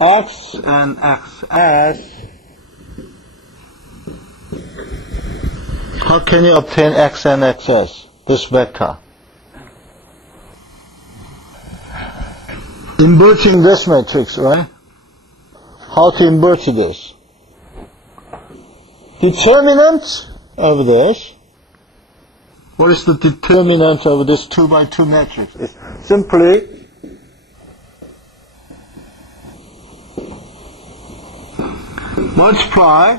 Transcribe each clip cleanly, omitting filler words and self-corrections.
X and XS. How can you obtain X and XS? This vector. Inverting this matrix, right? How to invert this? Determinant of this. What is the determinant of this 2 by 2 matrix? It's simply multiply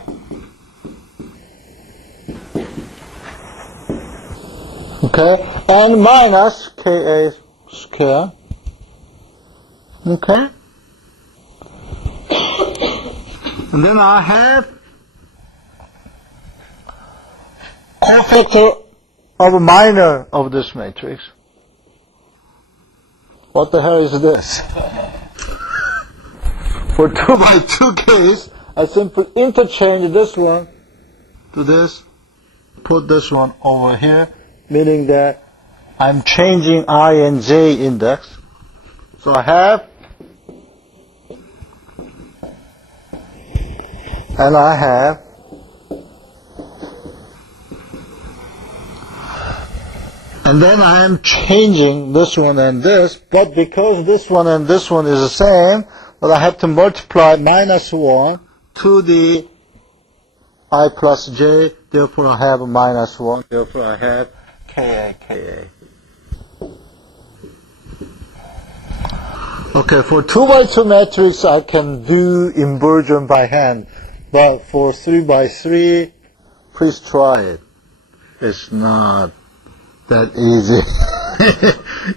and minus Ka square. Okay? And then I have cofactor of minor of this matrix. What the hell is this? For 2 by 2 case, I simply interchange this one to this, put this one over here, meaning that I'm changing I and J index. So I have, and I have, and then I am changing this one and this, but because this one and this one is the same, but I have to multiply minus 1 to the I plus J, therefore I have a minus 1, therefore I have Ka. Okay, for 2 by 2 matrix I can do inversion by hand, but for 3 by 3, please try it. It's not that easy.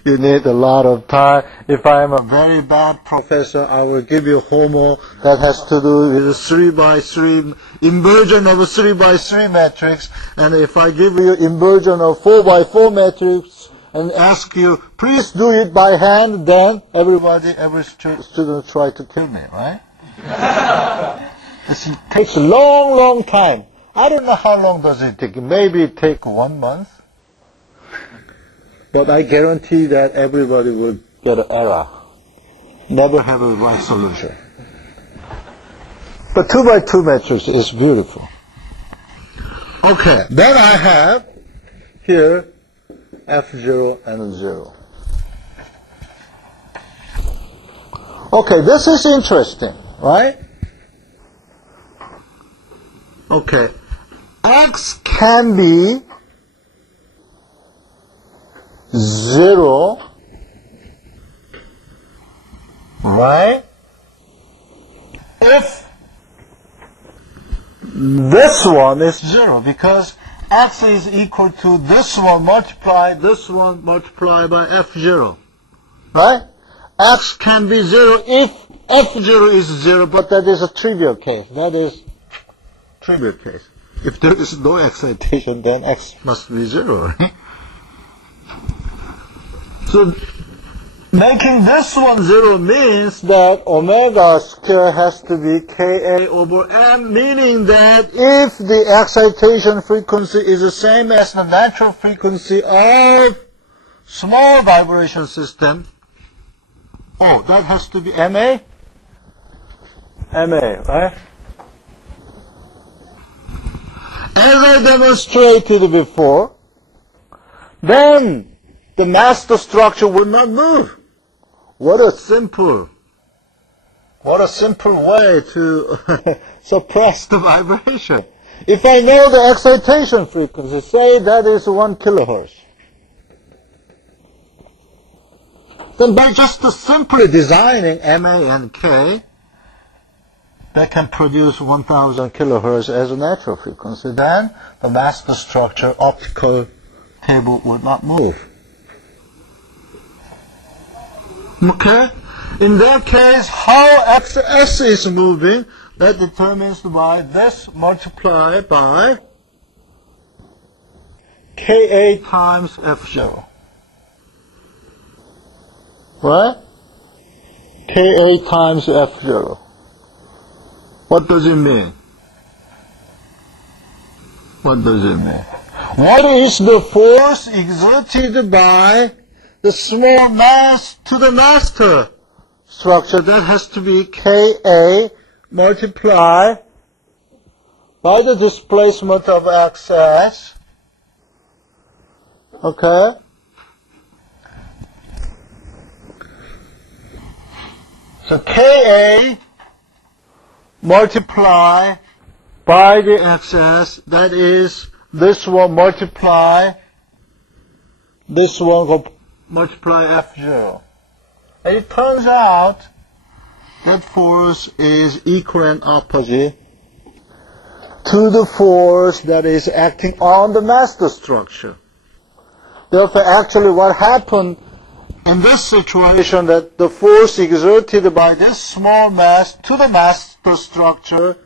You need a lot of time. If I am a very bad professor, I will give you homework that has to do with 3 by 3, inversion of a 3 by 3 matrix, and if I give you inversion of 4 by 4 matrix, and ask you, please do it by hand, then every student try to kill me, right? It takes a long, long time. I don't know how long does it take. Maybe it take 1 month. But I guarantee that everybody will get an error. Never have a right solution. But 2 by 2 matrix is beautiful. Okay, then I have here F0 and 0. Okay, this is interesting, right? Okay, X can be 0, right? If this one is 0, because X is equal to this one multiplied by F0, right? X can be 0 if F0 is 0, but that is a trivial case. That is trivial case. If there is no excitation, then X must be 0, right? So making this one 0 means that omega square has to be Ka over M, meaning that if the excitation frequency is the same as the natural frequency of small vibration system, that has to be MA? MA, right? As I demonstrated before, then the master structure will not move. What a simple way to suppress the vibration. If I know the excitation frequency, say that is 1 kilohertz, then by just simply designing MA and K, that can produce 1000 kilohertz as a natural frequency, then the master structure optical table would not move. Okay? In that case, how XS is moving, that determines by this multiplied by Ka times F0. Right? Ka times F0. What does it mean? What does it mean? What is the force exerted by the small mass to the master structure, that has to be Ka multiplied by the displacement of xs. Okay? So Ka multiply by the xs, that is, this one multiply this one will multiply F0. And it turns out that force is equal and opposite to the force that is acting on the master structure. Therefore, actually what happened in this situation, that the force exerted by this small mass to the master structure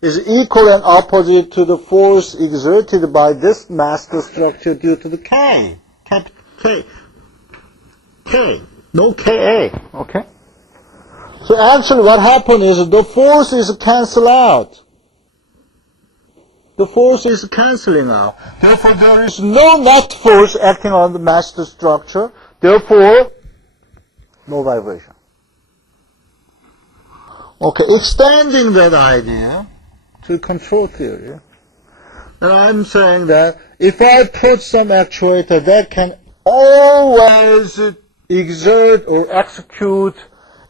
is equal and opposite to the force exerted by this master structure due to the K. No Ka. Okay? So actually what happened is the force is cancelled out. The force is cancelling out. Therefore, there is no net force acting on the master structure. Therefore, no vibration. Okay, extending that idea to control theory, and I'm saying that if I put some actuator that can always exert or execute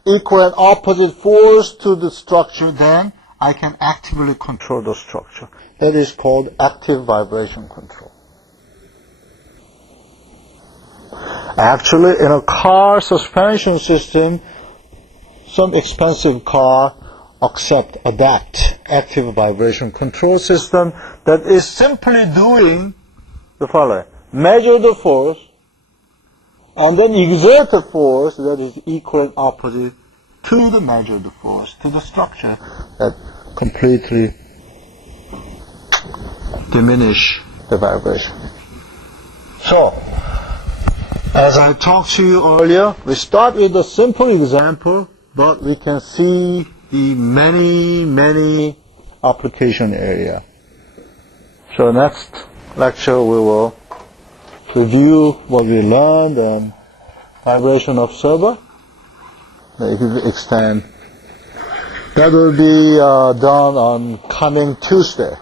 equal and opposite force to the structure, then I can actively control the structure. That is called active vibration control. Actually, in a car suspension system, some expensive car adapt active vibration control system that is simply doing the following: measure the force and then exert a force that is equal and opposite to the measured force, to the structure, that completely diminish the vibration. So, as I talked to you earlier, we start with a simple example, but we can see the many application area. So next lecture we will review what we learned and vibration observer. If you extend, that will be done on coming Tuesday.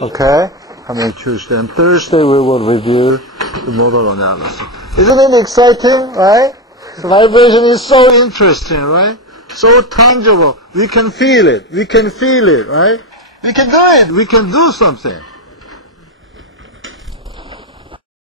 Okay? Coming Tuesday. And Thursday we will review the modal analysis. Isn't it exciting, right? Vibration is so interesting, right? So tangible. We can feel it. We can feel it, right? We can do it. We can do something.